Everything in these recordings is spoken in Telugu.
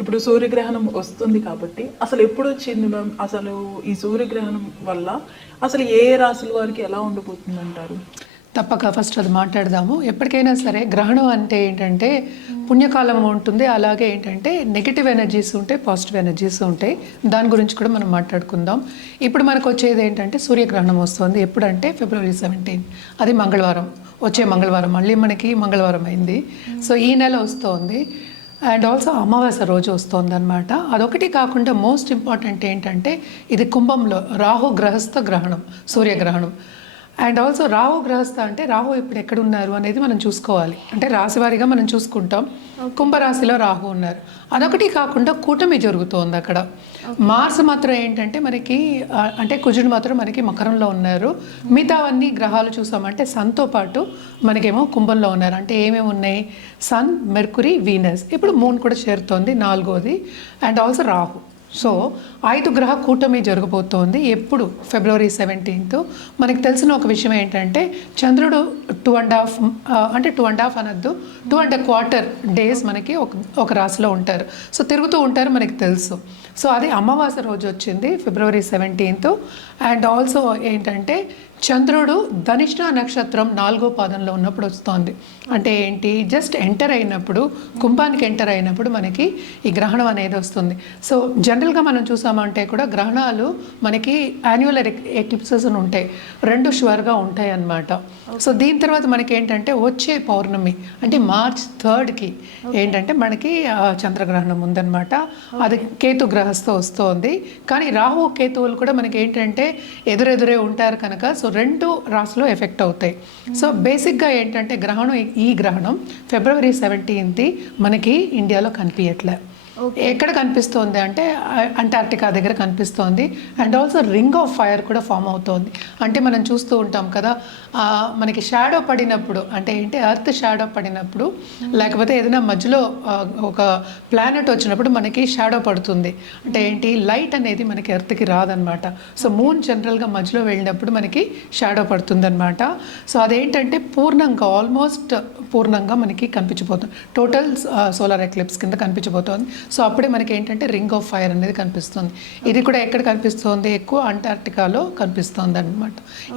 ఇప్పుడు సూర్యగ్రహణం వస్తుంది కాబట్టి అసలు ఎప్పుడు వచ్చింది మ్యామ్? అసలు ఈ సూర్యగ్రహణం వల్ల అసలు ఏ రాశుల వారికి ఎలా ఉండబోతుంది అంటారు? తప్పక ఫస్ట్ అది మాట్లాడదాము. ఎప్పటికైనా సరే గ్రహణం అంటే ఏంటంటే పుణ్యకాలం ఉంటుంది, అలాగే ఏంటంటే నెగిటివ్ ఎనర్జీస్ ఉంటాయి, పాజిటివ్ ఎనర్జీస్ ఉంటాయి. దాని గురించి కూడా మనం మాట్లాడుకుందాం. ఇప్పుడు మనకు వచ్చేది ఏంటంటే సూర్యగ్రహణం వస్తుంది. ఎప్పుడంటే February 17, అది మంగళవారం, వచ్చే మంగళవారం. మళ్ళీ మనకి మంగళవారం అయింది. సో ఈ నెల వస్తుంది. అండ్ ఆల్సో అమావాస్య రోజు వస్తుంది అనమాట. అదొకటి కాకుండా మోస్ట్ ఇంపార్టెంట్ ఏంటంటే ఇది కుంభంలో రాహు గ్రహస్థ గ్రహణం, సూర్యగ్రహణం. అండ్ ఆల్సో రాహు గ్రహస్థ అంటే రాహు ఇప్పుడు ఎక్కడున్నారు అనేది మనం చూసుకోవాలి. అంటే రాశివారీగా మనం చూసుకుంటాం. కుంభరాశిలో రాహు ఉన్నారు. అదొకటి కాకుండా కూటమి జరుగుతోంది అక్కడ. మార్స్ మాత్రం ఏంటంటే మనకి అంటే కుజుడు మాత్రం మనకి మకరంలో ఉన్నారు. మిగతావన్నీ గ్రహాలు చూసామంటే సన్తో పాటు మనకేమో కుంభంలో ఉన్నారు. అంటే ఏమేమి ఉన్నాయి? Sun, mercury, Venus. ఇప్పుడు మూన్ కూడా చేరుతోంది, 4వది. And also Rahu. సో 5 గ్రహ కూటమి జరగబోతోంది. ఎప్పుడు? February 17. మనకి తెలిసిన ఒక విషయం ఏంటంటే చంద్రుడు 2.5 అంటే 2.5 అనద్దు, 2.25 డేస్ మనకి ఒక రాశిలో ఉంటారు. సో తిరుగుతూ ఉంటారు, మనకి తెలుసు. సో అది అమావాస్య రోజు వచ్చింది February 17. అండ్ ఆల్సో ఏంటంటే చంద్రుడు ధనిష్ట నక్షత్రం 4వ పాదంలో ఉన్నప్పుడు వస్తుంది. అంటే ఏంటి? జస్ట్ ఎంటర్ అయినప్పుడు, కుంభానికి ఎంటర్ అయినప్పుడు మనకి ఈ గ్రహణం అనేది వస్తుంది. సో జనరల్గా మనం చూసామంటే కూడా గ్రహణాలు మనకి యాన్యువల్ ఎక్లిప్సెస్ ఉంటాయి, 2 షువర్గా ఉంటాయి అన్నమాట. సో దీని తర్వాత మనకి ఏంటంటే వచ్చే పౌర్ణమి అంటే March 3కి ఏంటంటే మనకి చంద్రగ్రహణం ఉందన్నమాట. అది కేతు గ్రహస్థ వస్తుంది. కానీ రాహు కేతువులు కూడా మనకి ఏంటంటే ఎదురెదురే ఉంటారు కనుక సో 2 రాశులు ఎఫెక్ట్ అవుతాయి. సో బేసిక్గా ఏంటంటే గ్రహణం, ఈ గ్రహణం February 17 మనకి ఇండియాలో కనిపించట్లే. ఎక్కడ కనిపిస్తోంది అంటే అంటార్క్టికా దగ్గర కనిపిస్తోంది. And also ring of fire కూడా ఫామ్ అవుతోంది. అంటే మనం చూస్తూ ఉంటాం కదా, మనకి షాడో పడినప్పుడు అంటే ఏంటి, ఎర్త్ షాడో పడినప్పుడు లేకపోతే ఏదైనా మధ్యలో ఒక ప్లానెట్ వచ్చినప్పుడు మనకి షాడో పడుతుంది. అంటే ఏంటి, లైట్ అనేది మనకి ఎర్త్కి రాదనమాట. సో మూన్ జనరల్గా మధ్యలో వెళ్ళినప్పుడు మనకి షాడో పడుతుందన్నమాట. సో అదేంటంటే పూర్ణంగా, ఆల్మోస్ట్ పూర్ణంగా మనకి కనిపించబోతుంది. టోటల్ సోలార్ ఎక్లిప్స్ కింద కనిపించబోతోంది. సో అప్పుడే మనకి ఏంటంటే రింగ్ ఆఫ్ ఫైర్ అనేది కనిపిస్తుంది. ఇది కూడా ఎక్కడ కనిపిస్తుంది? ఎక్కువ అంటార్క్టికాలో కనిపిస్తుంది అనమాట.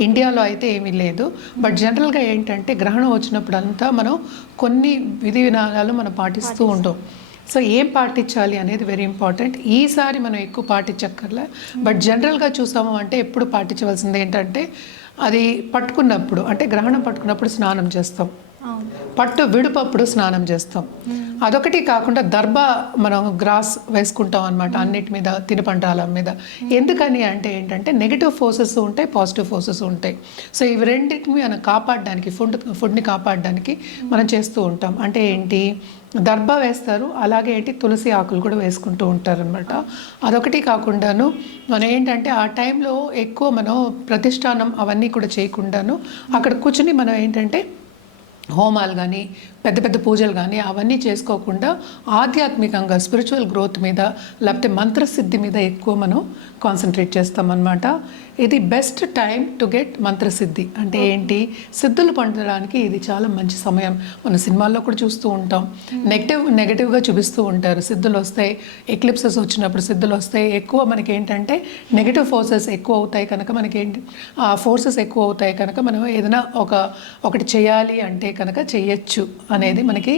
ఇండియాలో అయితే ఏమీ లేదు. బట్ జనరల్గా ఏంటంటే గ్రహణం వచ్చినప్పుడు అంతా మనం కొన్ని విధి విధానాలు మనం పాటిస్తూ ఉంటాం. సో ఏం పాటించాలి అనేది వెరీ ఇంపార్టెంట్. ఈసారి మనం ఎక్కువ పాటించక్కర్లే. బట్ జనరల్గా చూసాము అంటే ఎప్పుడు పాటించవలసింది ఏంటంటే అది పట్టుకున్నప్పుడు, అంటే గ్రహణం పట్టుకున్నప్పుడు స్నానం చేస్తాం, పట్టు విడుపప్పుడు స్నానం చేస్తాం. అదొకటి కాకుండా దర్భ మనం గ్రాస్ వేసుకుంటాం అనమాట అన్నిటి మీద, తినుబండాల మీద. ఎందుకని అంటే ఏంటంటే నెగిటివ్ ఫోర్సెస్ ఉంటాయి, పాజిటివ్ ఫోర్సెస్ ఉంటాయి. సో ఇవి రెండింటిని మనం కాపాడడానికి, ఫుడ్ని కాపాడడానికి మనం చేస్తూ ఉంటాం. అంటే ఏంటి, దర్భ వేస్తారు, అలాగే ఏంటి తులసి ఆకులు కూడా వేసుకుంటూ ఉంటారనమాట. అదొకటి కాకుండాను మనం ఏంటంటే ఆ టైంలో ఎక్కువ మనం ప్రతిష్టానం అవన్నీ కూడా చేయకుండాను అక్కడ కూర్చుని మనం ఏంటంటే హోమాలు కానీ పెద్ద పెద్ద పూజలు కానీ అవన్నీ చేసుకోకుండా ఆధ్యాత్మికంగా స్పిరిచువల్ గ్రోత్ మీద లేకపోతే మంత్రసిద్ధి మీద ఎక్కువ మనం కాన్సన్ట్రేట్ చేస్తామన్నమాట. ఇది బెస్ట్ టైం టు గెట్ మంత్రసిద్ధి. అంటే ఏంటి, సిద్ధులు పొందడానికి ఇది చాలా మంచి సమయం. మన సినిమాల్లో కూడా చూస్తూ ఉంటాం, నెగటివ్గా చూపిస్తూ ఉంటారు. సిద్ధులు వస్తాయి, ఎక్లిప్సెస్ వచ్చినప్పుడు సిద్ధులు వస్తాయి. ఎక్కువ మనకి ఏంటంటే నెగటివ్ ఫోర్సెస్ ఎక్కువ అవుతాయి కనుక మనకేంటి, ఆ ఫోర్సెస్ ఎక్కువ అవుతాయి కనుక మనం ఏదైనా ఒకటి చేయాలి అంటే కనుక చెయ్యొచ్చు అనేది మనకి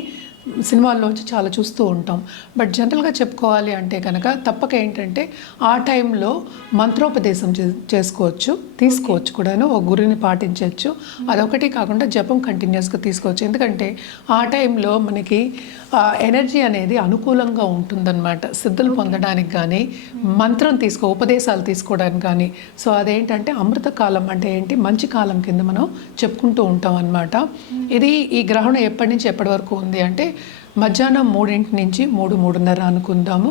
సినిమాల్లోంచి చాలా చూస్తూ ఉంటాం. బట్ జనరల్గా చెప్పుకోవాలి అంటే కనుక తప్పక ఏంటంటే ఆ టైంలో మంత్రోపదేశం చేసుకోవచ్చు, తీసుకోవచ్చు కూడాను, ఒక గురిని పాటించవచ్చు. అదొకటి కాకుండా జపం కంటిన్యూస్గా తీసుకోవచ్చు. ఎందుకంటే ఆ టైంలో మనకి ఎనర్జీ అనేది అనుకూలంగా ఉంటుందన్నమాట సిద్ధులు పొందడానికి కానీ, మంత్రం ఉపదేశాలు తీసుకోవడానికి కానీ. సో అదేంటంటే అమృతకాలం, అంటే ఏంటి, మంచి కాలం కింద మనం చెప్పుకుంటూ ఉంటాం అన్నమాట. ఇది ఈ గ్రహణం ఎప్పటి నుంచి ఎప్పటి వరకు ఉంది అంటే మధ్యాహ్నం 3 నుంచి 3:30 అనుకుందాము.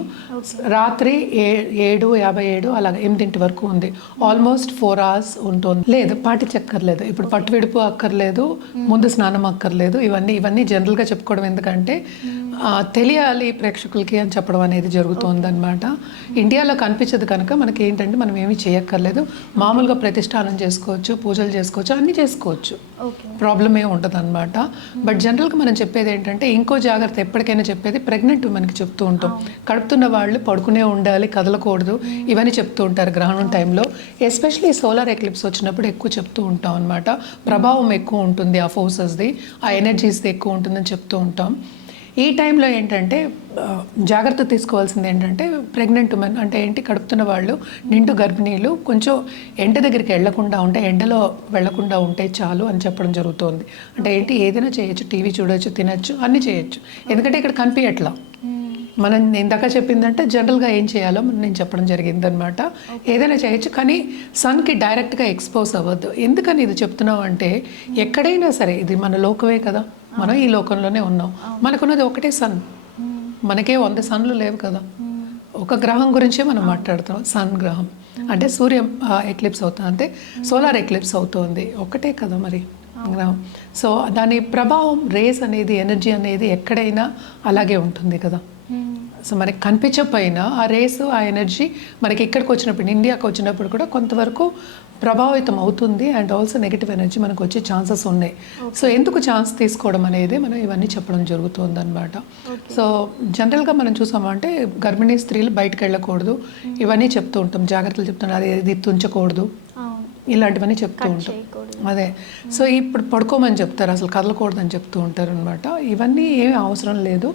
రాత్రి 7:57 అలాగే 8 వరకు ఉంది. ఆల్మోస్ట్ 4 hours ఉంటుంది. లేదు, పాటించక్కర్లేదు. ఇప్పుడు పట్టు విడుపు అక్కర్లేదు, ముందు స్నానం అక్కర్లేదు. ఇవన్నీ జనరల్గా చెప్పుకోవడం ఎందుకంటే తెలియాలి ప్రేక్షకులకి అని చెప్పడం అనేది జరుగుతుంది అనమాట. ఇండియాలో కనిపించదు కనుక మనకి ఏంటంటే మనం ఏమీ చేయక్కర్లేదు. మామూలుగా ప్రతిష్టానం చేసుకోవచ్చు, పూజలు చేసుకోవచ్చు, అన్నీ చేసుకోవచ్చు, ప్రాబ్లం ఏమి ఉండదు అనమాట. బట్ జనరల్గా మనం చెప్పేది ఏంటంటే ఇంకో జాగ్రత్త జాగ్రత్త ఎప్పటికైనా చెప్పేది ప్రెగ్నెంట్ ఉమెన్కి చెప్తూ ఉంటాం. కడుపుతున్న వాళ్ళు పడుకునే ఉండాలి, కదలకూడదు, ఇవన్నీ చెప్తూ ఉంటారు గ్రహణం టైంలో. ఎస్పెషలీ సోలార్ ఎక్లిప్స్ వచ్చినప్పుడు ఎక్కువ చెప్తూ ఉంటాం అనమాట. ప్రభావం ఎక్కువ ఉంటుంది, ఆ ఫోర్సెస్ది, ఆ ఎనర్జీస్ది ఎక్కువ ఉంటుందని చెప్తూ ఉంటాం. ఈ టైంలో ఏంటంటే జాగ్రత్త తీసుకోవాల్సింది ఏంటంటే ప్రెగ్నెంట్ ఉమెన్ అంటే ఏంటి, కడుపుతున్న వాళ్ళు, నిండు గర్భిణీలు కొంచెం ఎండ దగ్గరికి వెళ్లకుండా ఉంటే, ఎండలో వెళ్లకుండా ఉంటే చాలు అని చెప్పడం జరుగుతుంది. అంటే ఏంటి, ఏదైనా చేయొచ్చు, టీవీ చూడొచ్చు, తినచ్చు, అన్నీ చేయొచ్చు. ఎందుకంటే ఇక్కడ కనిపించట్లా. మనం ఇందాక చెప్పిందంటే జనరల్గా ఏం చేయాలో నేను చెప్పడం జరిగింది అనమాట. ఏదైనా చేయొచ్చు, కానీ సన్కి డైరెక్ట్గా ఎక్స్పోజ్ అవ్వద్దు. ఎందుకని ఇది చెప్తున్నాం అంటే, ఎక్కడైనా సరే ఇది మన లోకమే కదా, మనం ఈ లోకంలోనే ఉన్నాం. మనకున్నది ఒకటే సన్, మనకే 100 సన్లు లేవు కదా. ఒక గ్రహం గురించే మనం మాట్లాడుతాం, సన్ గ్రహం. అంటే సూర్య ఎక్లిప్స్ అవుతుంది, అంటే సోలార్ ఎక్లిప్స్ అవుతుంది, ఒకటే కదా మరి గ్రహం. సో దాని ప్రభావం, రేస్ అనేది, ఎనర్జీ అనేది ఎక్కడైనా అలాగే ఉంటుంది కదా. సో మనకి కనిపించకపోయినా ఆ రేస్, ఆ ఎనర్జీ మనకి ఇక్కడికి వచ్చినప్పుడు, ఇండియాకి వచ్చినప్పుడు కూడా కొంతవరకు ప్రభావితం అవుతుంది. అండ్ ఆల్సో నెగిటివ్ ఎనర్జీ మనకు వచ్చే ఛాన్సెస్ ఉన్నాయి. సో ఎందుకు ఛాన్స్ తీసుకోవడం అనేది మనం ఇవన్నీ చెప్పడం జరుగుతుంది అనమాట. సో జనరల్గా మనం చూసామంటే గర్భిణీ స్త్రీలు బయటకు వెళ్ళకూడదు, ఇవన్నీ చెప్తూ ఉంటాం, జాగ్రత్తలు చెప్తున్నాం. అది ఇది తుంచకూడదు, ఇలాంటివన్నీ చెప్తూ ఉంటాం. అదే, సో ఇప్పుడు పడుకోమని చెప్తారు, అసలు కదలకూడదు అని చెప్తూ ఉంటారు అనమాట. ఇవన్నీ ఏమీ అవసరం లేదు,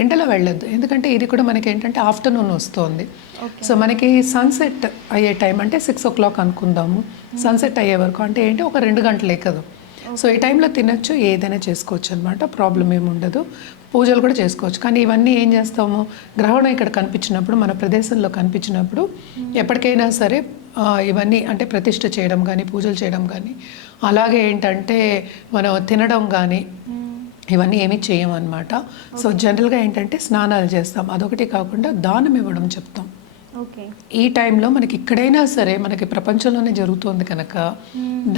ఎండలో వెళ్ళొద్దు. ఎందుకంటే ఇది కూడా మనకి ఏంటంటే ఆఫ్టర్నూన్ వస్తుంది. సో మనకి సన్సెట్ అయ్యే టైం అంటే 6 o'clock అనుకుందాము. సన్సెట్ అయ్యే వరకు అంటే ఏంటి, ఒక 2 గంటలే కదా. సో ఈ టైంలో తినచ్చు, ఏదైనా చేసుకోవచ్చు అనమాట, ప్రాబ్లం ఏమి ఉండదు. పూజలు కూడా చేసుకోవచ్చు. కానీ ఇవన్నీ ఏం చేస్తాము, గ్రహణం ఇక్కడ కనిపించినప్పుడు, మన ప్రదేశంలో కనిపించినప్పుడు ఎప్పటికైనా సరే ఇవన్నీ అంటే ప్రతిష్ఠ చేయడం కానీ, పూజలు చేయడం కానీ, అలాగే ఏంటంటే మనం తినడం కానీ ఇవన్నీ ఏమీ చేయమన్నమాట. సో జనరల్గా ఏంటంటే స్నానాలు చేస్తాం, అదొకటి కాకుండా దానం ఇవ్వడం చెప్తాం. ఈ టైంలో మనకి ఇక్కడైనా సరే, మనకి ప్రపంచంలోనే జరుగుతుంది కనుక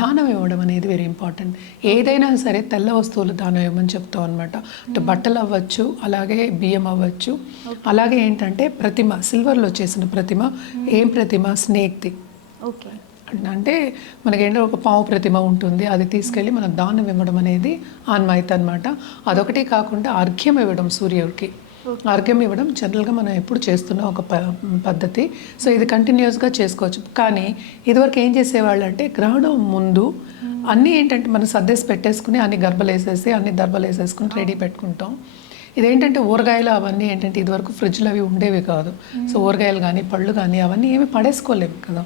దానం ఇవ్వడం అనేది వెరీ ఇంపార్టెంట్. ఏదైనా సరే తెల్ల వస్తువులు దానం ఇవ్వమని చెప్తాం అనమాట. అంటే బట్టలు అవ్వచ్చు, అలాగే బియ్యం అవ్వచ్చు, అలాగే ఏంటంటే ప్రతిమ, సిల్వర్లో చేసిన ప్రతిమ. ఏం ప్రతిమ, స్నేక్ది. అంటే మనకేంటో ఒక పావు ప్రతిమ ఉంటుంది, అది తీసుకెళ్ళి మనం దానం ఇవ్వడం అనేది ఆన్మాయితీ అనమాట. అదొకటి కాకుండా అర్ఘ్యం ఇవ్వడం, సూర్యుడికి అర్ఘ్యం ఇవ్వడం జనరల్గా మనం ఎప్పుడు చేస్తున్న ఒక పద్ధతి. సో ఇది కంటిన్యూస్గా చేసుకోవచ్చు. కానీ ఇదివరకు ఏం చేసేవాళ్ళు అంటే, గ్రహణం ముందు అన్నీ ఏంటంటే మనం సర్దేసి పెట్టేసుకుని, అన్ని గర్భలు వేసేసి, అన్ని దర్భలు వేసేసుకుని రెడీ పెట్టుకుంటాం. ఇదేంటంటే ఊరగాయలు అవన్నీ ఏంటంటే ఇదివరకు ఫ్రిడ్జ్లో అవి ఉండేవి కాదు. సో ఊరగాయలు కానీ, పళ్ళు కానీ అవన్నీ ఏమి పడేసుకోలేము కదా.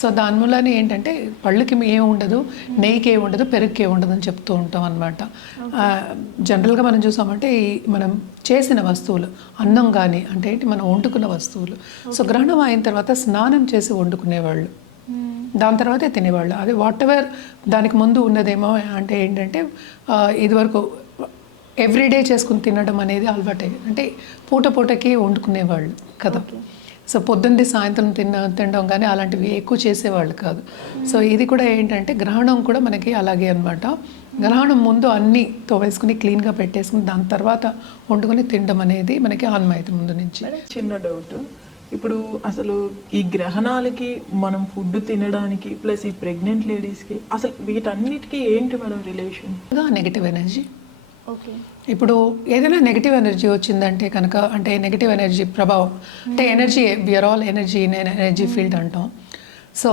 సో దాని మూలనే ఏంటంటే పళ్ళుకి ఏమి ఉండదు, నెయ్యికి ఏమి ఉండదు, పెరుగుకి ఏమి ఉండదు అని చెప్తూ ఉంటాం అనమాట. జనరల్గా మనం చూసామంటే మనం చేసిన వస్తువులు, అన్నం కానీ అంటే ఏంటి, మనం వండుకున్న వస్తువులు. సో గ్రహణం అయిన తర్వాత స్నానం చేసి వండుకునేవాళ్ళు, దాని తర్వాతే తినేవాళ్ళు. అది వాట్ ఎవర్ దానికి ముందు ఉన్నదేమో అంటే ఏంటంటే ఇదివరకు ఎవ్రీడే చేసుకుని తినడం అనేది అలవాటే. అంటే పూటకి వండుకునేవాళ్ళు కదా. సో పొద్దున్నది సాయంత్రం తినడం కానీ అలాంటివి ఎక్కువ చేసేవాళ్ళు కాదు. సో ఇది కూడా ఏంటంటే గ్రహణం కూడా మనకి అలాగే అనమాట. గ్రహణం ముందు అన్నీ తోవేసుకుని క్లీన్గా పెట్టేసుకుని దాని తర్వాత వండుకొని తినడం అనేది మనకి ఆన్మాయితీ ముందు నుంచి. చిన్న డౌట్, ఇప్పుడు అసలు ఈ గ్రహణాలకి మనం ఫుడ్ తినడానికి ప్లస్ ఈ ప్రెగ్నెంట్ లేడీస్కి అసలు వీటన్నిటికీ ఏంటి మేడం రిలేషన్? Negative energy. ఇప్పుడు ఏదైనా నెగిటివ్ ఎనర్జీ వచ్చిందంటే కనుక, అంటే నెగిటివ్ ఎనర్జీ ప్రభావం అంటే energy, we are all energy, energy field అంటాం. సో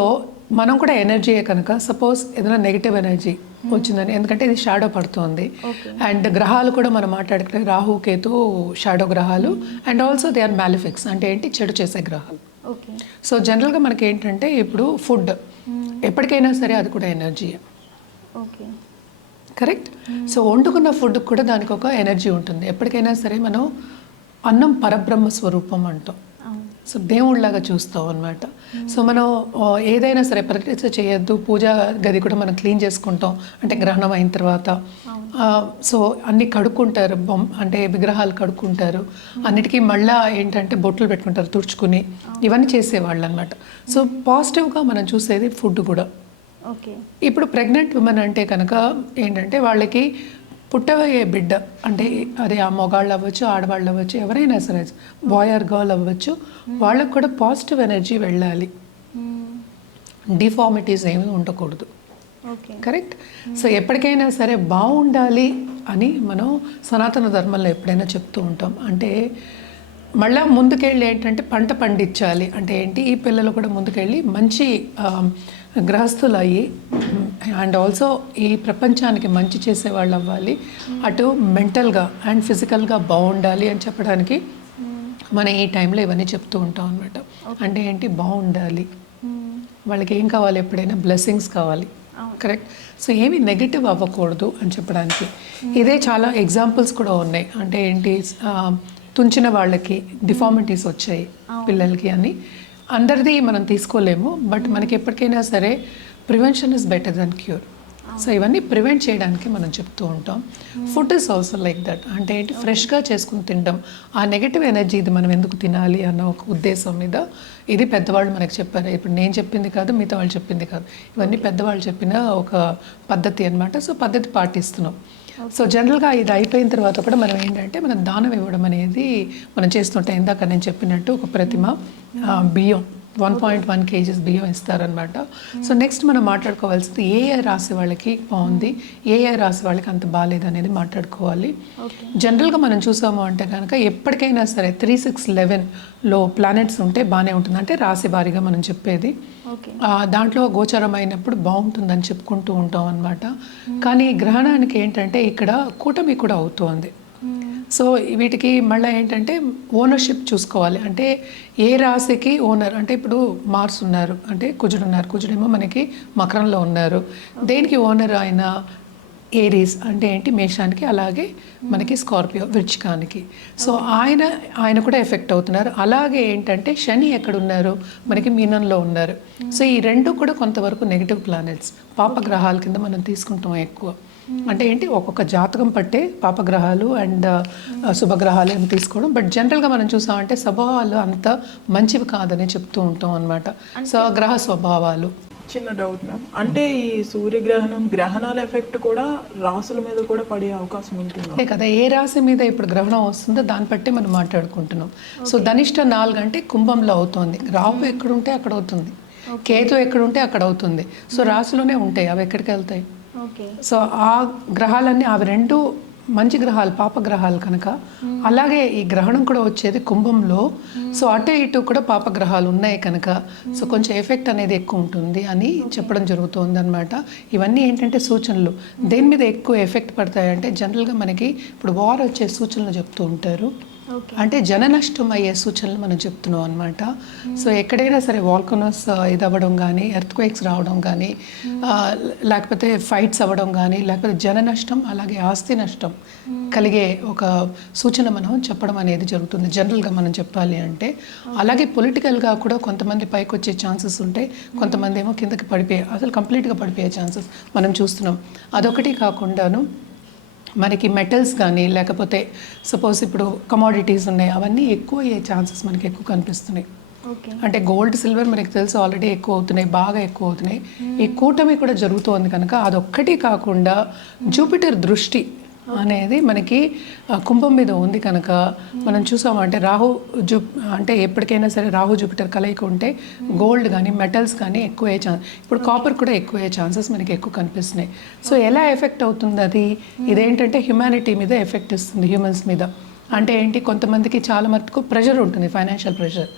మనం కూడా ఎనర్జీయే కనుక, సపోజ్ ఏదైనా నెగిటివ్ ఎనర్జీ వచ్చిందని, ఎందుకంటే ఇది షాడో పడుతుంది. అండ్ గ్రహాలు కూడా మనం మాట్లాడుకుంటే రాహు, కేతు షాడో గ్రహాలు. And also they are malefics, అంటే ఏంటి, చెడు చేసే గ్రహాలు. సో జనరల్గా మనకి ఏంటంటే ఇప్పుడు ఫుడ్ ఎప్పటికైనా సరే అది కూడా ఎనర్జీయే, కరెక్ట్. సో వండుకున్న ఫుడ్ కూడా దానికి ఒక ఎనర్జీ ఉంటుంది. ఎప్పటికైనా సరే మనం అన్నం పరబ్రహ్మ స్వరూపం అంటాం. సో దేవుళ్ళలాగా చూస్తాం అనమాట. సో మనం ఏదైనా సరే ప్రతిష్ఠ చేయొద్దు, పూజా గది కూడా మనం క్లీన్ చేసుకుంటాం అంటే గ్రహణం అయిన తర్వాత. సో అన్నీ కడుక్కుంటారు, అంటే విగ్రహాలు కడుక్కుంటారు, అన్నిటికీ మళ్ళీ ఏంటంటే బొట్లు పెట్టుకుంటారు తుడుచుకుని, ఇవన్నీ చేసేవాళ్ళు అనమాట. సో పాజిటివ్గా మనం చూసేది ఫుడ్ కూడా. ఇప్పుడు ప్రెగ్నెంట్ ఉమెన్ అంటే కనుక ఏంటంటే వాళ్ళకి పుట్టబోయే బిడ్డ అంటే అది ఆ మొగాళ్ళు అవ్వచ్చు, ఆడవాళ్ళు అవ్వచ్చు, ఎవరైనా సరే, బాయ్ ఆర్ గర్ల్ అవ్వచ్చు, వాళ్ళకు కూడా పాజిటివ్ ఎనర్జీ వెళ్ళాలి, డిఫార్మిటీస్ ఏమీ ఉండకూడదు. ఓకే. కరెక్ట్. సో ఎప్పటికైనా సరే బాగుండాలి అని మనం సనాతన ధర్మంలో ఎప్పుడైనా చెప్తూ ఉంటాం. అంటే మళ్ళీ ముందుకెళ్ళి ఏంటంటే పంట పండించాలి అంటే ఏంటి, ఈ పిల్లలు కూడా ముందుకెళ్ళి మంచి గృహస్థులు అయ్యి అండ్ ఆల్సో ఈ ప్రపంచానికి మంచి చేసేవాళ్ళు అవ్వాలి, అటు మెంటల్గా అండ్ ఫిజికల్గా బాగుండాలి అని చెప్పడానికి మనం ఈ టైంలో ఇవన్నీ చెప్తూ ఉంటాం అనమాట. అంటే ఏంటి, బాగుండాలి, వాళ్ళకి ఏం కావాలి, ఎప్పుడైనా బ్లెస్సింగ్స్ కావాలి. కరెక్ట్. సో ఏమి నెగిటివ్ అవ్వకూడదు అని చెప్పడానికి ఇదే చాలా ఎగ్జాంపుల్స్ కూడా ఉన్నాయి. అంటే ఏంటి, తుంచిన వాళ్ళకి డిఫార్మిటీస్ వచ్చాయి పిల్లలకి అని అందరిది మనం తీసుకోలేము, బట్ మనకి ఎప్పటికైనా సరే prevention is better than cure. So ఇవన్నీ ప్రివెంట్ చేయడానికి మనం చెప్తూ ఉంటాం. Food is also like that. అంటే ఏంటి, ఫ్రెష్గా చేసుకుని తినడం, ఆ నెగటివ్ ఎనర్జీ ఇది మనం ఎందుకు తినాలి అన్న ఒక ఉద్దేశం మీద ఇది పెద్దవాళ్ళు మనకు చెప్పారు. ఇప్పుడు నేను చెప్పింది కాదు, మిగతా వాళ్ళు చెప్పింది కాదు, ఇవన్నీ పెద్దవాళ్ళు చెప్పిన ఒక పద్ధతి అనమాట. సో పద్ధతి పాటిస్తున్నాం. సో జనరల్గా ఇది అయిపోయిన తర్వాత కూడా మనం ఏంటంటే మనం దానం ఇవ్వడం అనేది మనం చేస్తుంటాం. ఇందాక నేను చెప్పినట్టు ఒక ప్రతిమ బియ్యం 1.1 kgs బియ్యం ఇస్తారనమాట. సో నెక్స్ట్ మనం మాట్లాడుకోవాల్సింది ఏ రాశి వాళ్ళకి బాగుంది, ఏ రాశి వాళ్ళకి అంత బాగాలేదు అనేది మాట్లాడుకోవాలి. జనరల్గా మనం చూసాము అంటే కనుక ఎప్పటికైనా సరే 3, 6, 11లో ప్లానెట్స్ ఉంటే బాగానే ఉంటుంది. అంటే రాశి వారీగా మనం చెప్పేది దాంట్లో గోచరం అయినప్పుడు బాగుంటుందని చెప్పుకుంటూ ఉంటాం అనమాట. కానీ గ్రహణానికి ఏంటంటే ఇక్కడ కూటమి కూడా అవుతోంది. సో వీటికి మళ్ళీ ఏంటంటే ఓనర్షిప్ చూసుకోవాలి. అంటే ఏ రాశికి ఓనర్, అంటే ఇప్పుడు మార్స్ ఉన్నారు, అంటే కుజుడు ఉన్నారు, కుజుడేమో మనకి మకరంలో ఉన్నారు. దేనికి ఓనర్ ఆయన ఏరీస్ అంటే ఏంటి, మేషానికి, అలాగే మనకి స్కార్పియో వృచ్చికానికి. సో ఆయన కూడా ఎఫెక్ట్ అవుతున్నారు. అలాగే ఏంటంటే శని ఎక్కడున్నారు, మనకి మీనంలో ఉన్నారు. సో ఈ రెండు కూడా కొంతవరకు నెగిటివ్ ప్లానెట్స్, పాపగ్రహాల కింద మనం తీసుకుంటాం ఎక్కువ. అంటే ఏంటి, ఒక్కొక్క జాతకం పట్టే పాపగ్రహాలు అండ్ శుభగ్రహాలు అని తీసుకోవడం. బట్ జనరల్గా మనం చూసామంటే స్వభావాలు అంత మంచివి కాదని చెప్తూ ఉంటాం అనమాట. సో గ్రహ స్వభావాలు. చిన్న డౌట్ మ్యామ్, అంటే ఈ సూర్యగ్రహణం గ్రహణాల ఎఫెక్ట్ కూడా రాసుల మీద కూడా పడే అవకాశం ఉంటుంది అంతే కదా. ఏ రాశి మీద ఇప్పుడు గ్రహణం వస్తుందో దాన్ని బట్టి మనం మాట్లాడుకుంటున్నాం. సో ధనిష్ట 4 అంటే కుంభంలో అవుతుంది, రాహు ఎక్కడుంటే అక్కడ అవుతుంది, కేతు ఎక్కడుంటే అక్కడ అవుతుంది. సో రాశిలోనే ఉంటాయి, అవి ఎక్కడికి వెళ్తాయి. సో ఆ గ్రహాలన్నీ అవి రెండు మంచి గ్రహాలు, పాపగ్రహాలు కనుక. అలాగే ఈ గ్రహణం కూడా వచ్చేది కుంభంలో. సో అటు ఇటు కూడా పాపగ్రహాలు ఉన్నాయి కనుక సో కొంచెం ఎఫెక్ట్ అనేది ఎక్కువ ఉంటుంది అని చెప్పడం జరుగుతుంది అనమాట. ఇవన్నీ ఏంటంటే సూచనలు. దేని మీద ఎక్కువ ఎఫెక్ట్ పడతాయంటే జనరల్గా మనకి ఇప్పుడు వార్ వచ్చే సూచనలు చెప్తూ ఉంటారు. అంటే జన నష్టం అయ్యే సూచనలు మనం చెప్తున్నాం అనమాట. సో ఎక్కడైనా సరే వాల్కనోస్ ఇది అవ్వడం కానీ, ఎర్త్క్వేక్స్ రావడం కానీ, లేకపోతే ఫైట్స్ అవ్వడం కానీ, లేకపోతే జన నష్టం అలాగే ఆస్తి నష్టం కలిగే ఒక సూచన మనం చెప్పడం అనేది జరుగుతుంది జనరల్గా మనం చెప్పాలి అంటే. అలాగే పొలిటికల్గా కూడా కొంతమంది పైకి వచ్చే ఛాన్సెస్ ఉంటాయి, కొంతమంది ఏమో కిందకి పడిపోయే, అసలు కంప్లీట్గా పడిపోయే ఛాన్సెస్ మనం చూస్తున్నాం. అదొకటి కాకుండాను మనకి మెటల్స్ కానీ, లేకపోతే సపోజ్ ఇప్పుడు కమోడిటీస్ ఉన్నాయి, అవన్నీ ఎక్కువ అయ్యే ఛాన్సెస్ మనకి ఎక్కువ కనిపిస్తున్నాయి. అంటే గోల్డ్, సిల్వర్ మనకి తెలుసు ఆల్రెడీ ఎక్కువ అవుతున్నాయి, బాగా ఎక్కువ అవుతున్నాయి. ఈ కూటమి కూడా జరుగుతోంది కనుక అదొక్కటి కాకుండా జూపిటర్ దృష్టి అనేది మనకి కుంభం మీద ఉంది కనుక మనం చూసామంటే అంటే ఎప్పటికైనా సరే రాహు జూపిటర్ కలయిక ఉంటే గోల్డ్ కానీ మెటల్స్ కానీ ఎక్కువ అయ్యే ఛాన్స్, ఇప్పుడు కాపర్ కూడా ఎక్కువ అయ్యే ఛాన్సెస్ మనకి ఎక్కువ కనిపిస్తున్నాయి. సో ఎలా ఎఫెక్ట్ అవుతుంది అది, ఇదేంటంటే హ్యుమానిటీ మీద ఎఫెక్ట్ ఇస్తుంది, హ్యూమన్స్ మీద. అంటే ఏంటి, కొంతమందికి చాలా మటుకు ప్రెషర్ ఉంటుంది, ఫైనాన్షియల్ ప్రెషర్,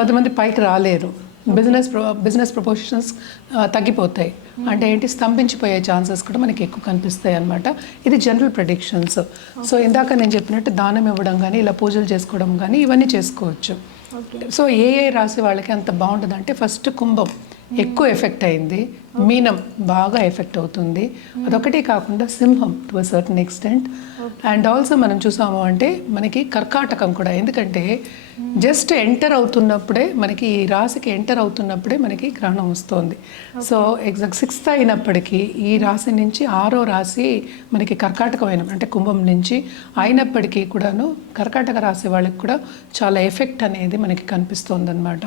కొంతమంది పైకి రాలేరు, బిజినెస్ ప్రపోర్షన్స్ తగ్గిపోతాయి. అంటే ఏంటి, స్తంభించిపోయే ఛాన్సెస్ కూడా మనకి ఎక్కువ కనిపిస్తాయి అన్నమాట. ఇది జనరల్ ప్రెడిక్షన్స్. సో ఇందాక నేను చెప్పినట్టు దానం ఇవ్వడం కానీ, ఇలా పూజలు చేసుకోవడం కానీ ఇవన్నీ చేసుకోవచ్చు. సో ఏ రాశి వాళ్ళకి అంత బాగుంటుంది అంటే ఫస్ట్ కుంభం ఎక్కువ ఎఫెక్ట్ అయింది, మీనం బాగా ఎఫెక్ట్ అవుతుంది, అదొకటి కాకుండా సింహం to a certain extent. And also మనం చూసాము అంటే మనకి కర్కాటకం కూడా, ఎందుకంటే జస్ట్ ఎంటర్ అవుతున్నప్పుడే మనకి ఈ రాశికి ఎంటర్ అవుతున్నప్పుడే మనకి గ్రహణం వస్తుంది. సో ఎగ్జాక్ట్ 6th అయినప్పటికీ ఈ రాశి నుంచి 6వ రాశి మనకి కర్కాటకమైన అంటే కుంభం నుంచి అయినప్పటికీ కూడాను కర్కాటక రాశి వాళ్ళకి కూడా చాలా ఎఫెక్ట్ అనేది మనకి కనిపిస్తుంది అనమాట.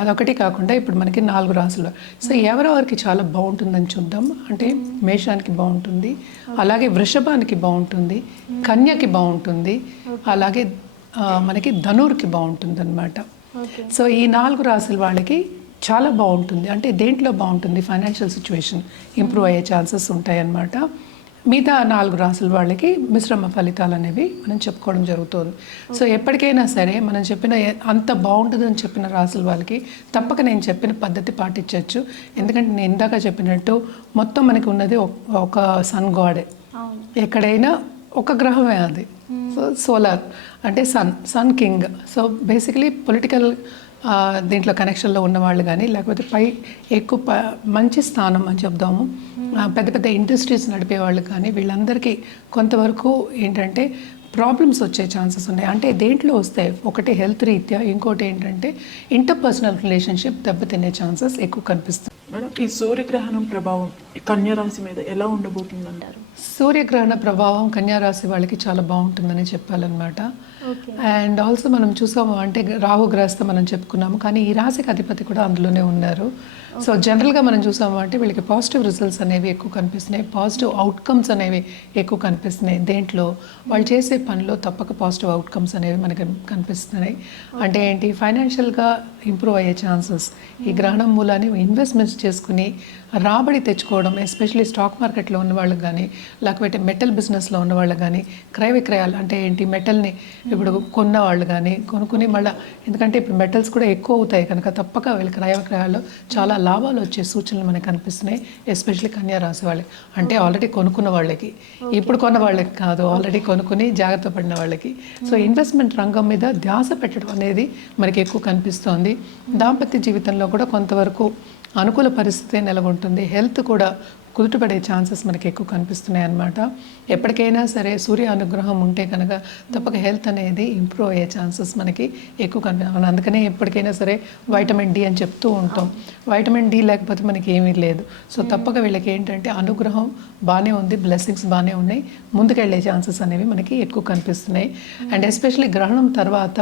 అదొకటి కాకుండా ఇప్పుడు మనకి 4 రాశులు. సో ఎవరెవరికి చాలా బాగుంటుందని చూద్దాం. అంటే మేషానికి బాగుంటుంది, అలాగే వృషభానికి బాగుంటుంది, కన్యకి బాగుంటుంది, అలాగే మనకి ధనుర్కి బాగుంటుంది అనమాట. సో ఈ 4 రాశుల వాళ్ళకి చాలా బాగుంటుంది. అంటే దేంట్లో బాగుంటుంది, ఫైనాన్షియల్ సిచ్యువేషన్ ఇంప్రూవ్ అయ్యే ఛాన్సెస్ ఉంటాయన్నమాట. మిగతా 4 రాసుల వాళ్ళకి మిశ్రమ ఫలితాలు అనేవి మనం చెప్పుకోవడం జరుగుతుంది. సో ఎప్పటికైనా సరే మనం చెప్పిన అంత బాగుంటుందని చెప్పిన రాసుల వాళ్ళకి తప్పక నేను చెప్పిన పద్ధతి పాటించవచ్చు. ఎందుకంటే నేను ఇందాక చెప్పినట్టు మొత్తం మనకి ఉన్నది ఒక సన్ గాడే. ఎక్కడైనా ఒక గ్రహమే అది. సో సోలార్ అంటే sun king. So basically political దీంట్లో కనెక్షన్లో ఉన్నవాళ్ళు కానీ, లేకపోతే ఎక్కువ మంచి స్థానం అని చెప్దాము, పెద్ద పెద్ద ఇండస్ట్రీస్ నడిపే వాళ్ళు కానీ, వీళ్ళందరికీ కొంతవరకు ఏంటంటే ప్రాబ్లమ్స్ వచ్చే ఛాన్సెస్ ఉన్నాయి. అంటే దేంట్లో వస్తాయి, ఒకటి హెల్త్ రీత్యా, ఇంకోటి ఏంటంటే ఇంటర్పర్సనల్ రిలేషన్షిప్ దెబ్బతినే ఛాన్సెస్ ఎక్కువ కనిపిస్తుంది. మేడం, ఈ సూర్యగ్రహణం ప్రభావం కన్యా రాశి మీద ఎలా ఉండబోతుంది అంటారు? సూర్యగ్రహణ ప్రభావం కన్యా రాశి వాళ్ళకి చాలా బాగుంటుందని చెప్పాలన్నమాట. అండ్ ఆల్సో మనం చూసాము అంటే రాహుగ్రస్త మనం చెప్పుకున్నాము, కానీ ఈ రాశికి అధిపతి కూడా అందులోనే ఉన్నారు. సో జనరల్గా మనం చూసాము అంటే వీళ్ళకి పాజిటివ్ రిజల్ట్స్ అనేవి ఎక్కువ కనిపిస్తున్నాయి, పాజిటివ్ అవుట్కమ్స్ అనేవి ఎక్కువ కనిపిస్తున్నాయి. దేంట్లో వాళ్ళు చేసే పనిలో తప్పక పాజిటివ్ అవుట్కమ్స్ అనేవి మనకి కనిపిస్తున్నాయి. అంటే ఏంటి, ఫైనాన్షియల్గా ఇంప్రూవ్ అయ్యే ఛాన్సెస్ ఈ గ్రహణం మూలాన్ని ఇన్వెస్ట్మెంట్స్ చేసుకుని రాబడి తెచ్చుకోవడం, ఎస్పెషల్లీ స్టాక్ మార్కెట్లో ఉన్న వాళ్ళకి కానీ, లేకపోతే మెటల్ బిజినెస్లో ఉన్న వాళ్ళకి కానీ, క్రయ విక్రయాలు అంటే ఏంటి, మెటల్ని ఇప్పుడు కొన్న వాళ్ళు కానీ కొనుక్కుని మళ్ళీ, ఎందుకంటే ఇప్పుడు మెటల్స్ కూడా ఎక్కువ అవుతాయి కనుక తప్పక వీళ్ళ క్రయ విక్రయాల్లో చాలా లాభాలు వచ్చే సూచనలు మనకు కనిపిస్తున్నాయి. ఎస్పెషల్లీ కన్యా రాశి వాళ్ళకి, అంటే ఆల్రెడీ కొనుక్కున్న వాళ్ళకి, ఇప్పుడు కొన్న వాళ్ళకి కాదు, ఆల్రెడీ కొనుక్కుని జాగ్రత్త పడిన వాళ్ళకి. సో ఇన్వెస్ట్మెంట్ రంగం మీద ధ్యాస పెట్టడం అనేది మనకి ఎక్కువ కనిపిస్తోంది. దాంపత్య జీవితంలో కూడా కొంతవరకు అనుకూల పరిస్థితి నెలకొంటుంది. హెల్త్ కూడా కుదుటపడే ఛాన్సెస్ మనకి ఎక్కువ కనిపిస్తున్నాయి అన్నమాట. ఎప్పటికైనా సరే సూర్య అనుగ్రహం ఉంటే కనుక తప్పక హెల్త్ అనేది ఇంప్రూవ్ అయ్యే ఛాన్సెస్ మనకి ఎక్కువ కనిపిస్తుంది. అందుకనే ఎప్పటికైనా సరే వైటమిన్ డి అని చెప్తూ ఉంటాం. వైటమిన్ డి లేకపోతే మనకి ఏమీ లేదు. సో తప్పక వీళ్ళకి ఏంటంటే అనుగ్రహం బాగానే ఉంది, బ్లెస్సింగ్స్ బాగానే ఉన్నాయి, ముందుకెళ్ళే ఛాన్సెస్ అనేవి మనకి ఎక్కువ కనిపిస్తున్నాయి. అండ్ ఎస్పెషల్లీ గ్రహణం తర్వాత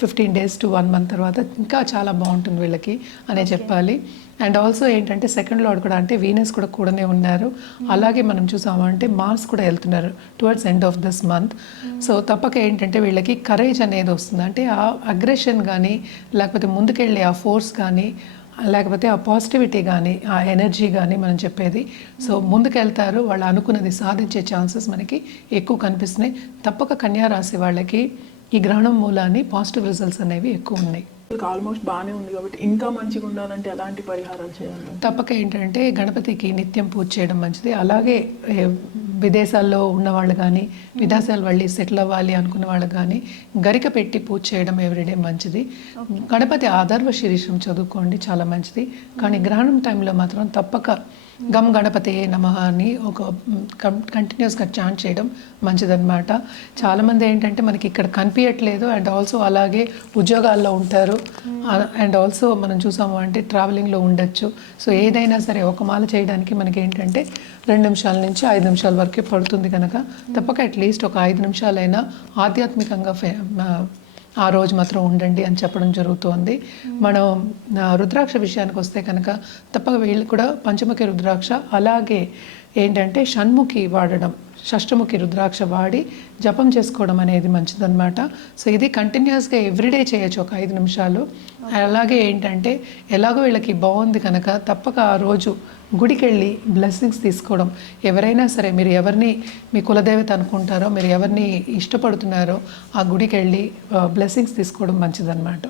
15 days to 1 month తర్వాత ఇంకా చాలా బాగుంటుంది వీళ్ళకి అనే చెప్పాలి. అండ్ ఆల్సో ఏంటంటే సెకండ్ లార్డ్ కూడా అంటే వీనస్ కూడా కూడానే ఉన్నారు. అలాగే మనం చూసామంటే మార్స్ కూడా వెళ్తున్నారు towards end of this month. So తప్పక ఏంటంటే వీళ్ళకి కరేజ్ అనేది వస్తుంది. అంటే ఆ అగ్రెషన్ కానీ, లేకపోతే ముందుకెళ్ళే ఆ ఫోర్స్ కానీ, లేకపోతే ఆ పాజిటివిటీ కానీ, ఆ ఎనర్జీ కానీ మనం చెప్పేది. సో ముందుకెళ్తారు, వాళ్ళు అనుకున్నది సాధించే ఛాన్సెస్ మనకి ఎక్కువ కనిపిస్తున్నాయి. తప్పక కన్యా రాశి వాళ్ళకి ఈ గ్రహణం మూలాన్ని పాజిటివ్ రిజల్ట్స్ అనేవి ఎక్కువ ఉన్నాయి. ఆల్మోస్ట్ బాగానే ఉంది కాబట్టి ఇంకా మంచిగా ఉండాలంటే ఎలాంటి పరిహారాలు చేయాలి? తప్పక ఏంటంటే గణపతికి నిత్యం పూజ చేయడం మంచిది. అలాగే విదేశాల్లో ఉన్నవాళ్ళు కానీ, విదేశాలు వెళ్ళి సెటిల్ అవ్వాలి అనుకున్న వాళ్ళు కానీ గరిక పెట్టి పూజ చేయడం ఎవ్రీడే మంచిది. గణపతి ఆధర్వ శీర్షం చదువుకోండి, చాలా మంచిది. కానీ గ్రహణం టైంలో మాత్రం తప్పక గమ్ గణపతి నమః అని ఒక కంటిన్యూస్గా చాంట్ చేయడం మంచిదన్నమాట. చాలామంది ఏంటంటే మనకి ఇక్కడ కనిపించట్లేదు, అండ్ ఆల్సో అలాగే ఉద్యోగాల్లో ఉంటారు, అండ్ ఆల్సో మనం చూసాము అంటే ట్రావెలింగ్లో ఉండొచ్చు. సో ఏదైనా సరే ఒక మాల చేయడానికి మనకి ఏంటంటే 2 నిమిషాల నుంచి 5 నిమిషాల వరకే పడుతుంది కనుక తప్పక అట్లీస్ట్ ఒక 5 నిమిషాలైనా ఆధ్యాత్మికంగా ఆ రోజు మాత్రం ఉండండి అని చెప్పడం జరుగుతోంది. మనం రుద్రాక్ష విషయానికి వస్తే కనుక తప్పక వీళ్ళు కూడా పంచముఖి రుద్రాక్ష, అలాగే ఏంటంటే షణ్ముఖి వాడడం, షష్టముఖి రుద్రాక్ష వాడి జపం చేసుకోవడం అనేది మంచిదన్నమాట. సో ఇది కంటిన్యూస్గా ఎవ్రీడే చేయొచ్చు ఒక 5 నిమిషాలు. అలాగే ఏంటంటే ఎలాగో వీళ్ళకి బాగుంది కనుక తప్పక ఆ రోజు గుడికి వెళ్ళి బ్లెస్సింగ్స్ తీసుకోవడం. ఎవరైనా సరే మీరు ఎవరిని మీ కులదేవత అనుకుంటారో, మీరు ఎవరిని ఇష్టపడుతున్నారో ఆ గుడికి వెళ్ళి బ్లెస్సింగ్స్ తీసుకోవడం మంచిదన్నమాట.